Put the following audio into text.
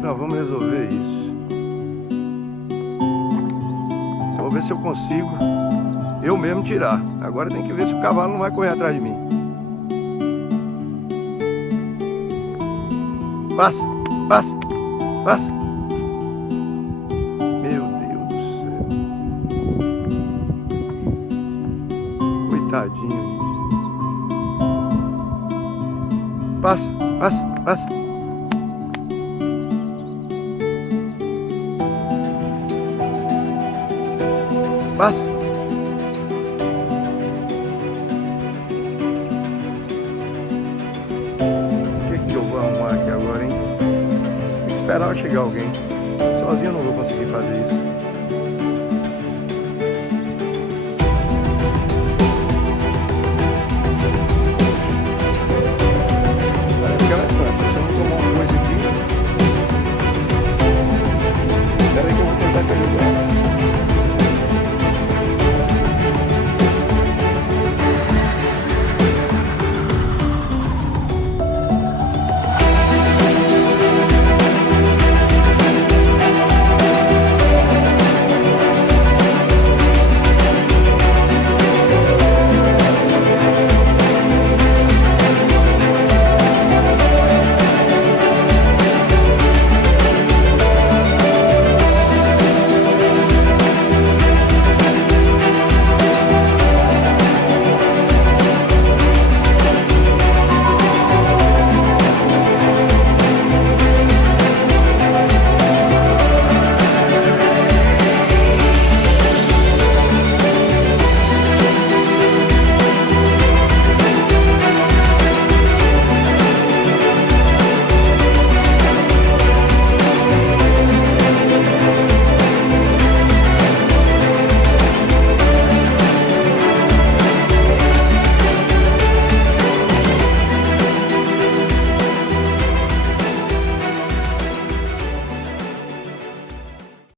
que nós vamos resolver isso. Vou ver se eu consigo eu mesmo tirar. Agora tem que ver se o cavalo não vai correr atrás de mim. Passa, passa, passa. Meu Deus do céu. Coitadinho, gente. Passa, passa, passa. Passa. O que eu vou arrumar aqui agora, hein? Tem que esperar chegar alguém. Sozinho eu não vou conseguir fazer isso.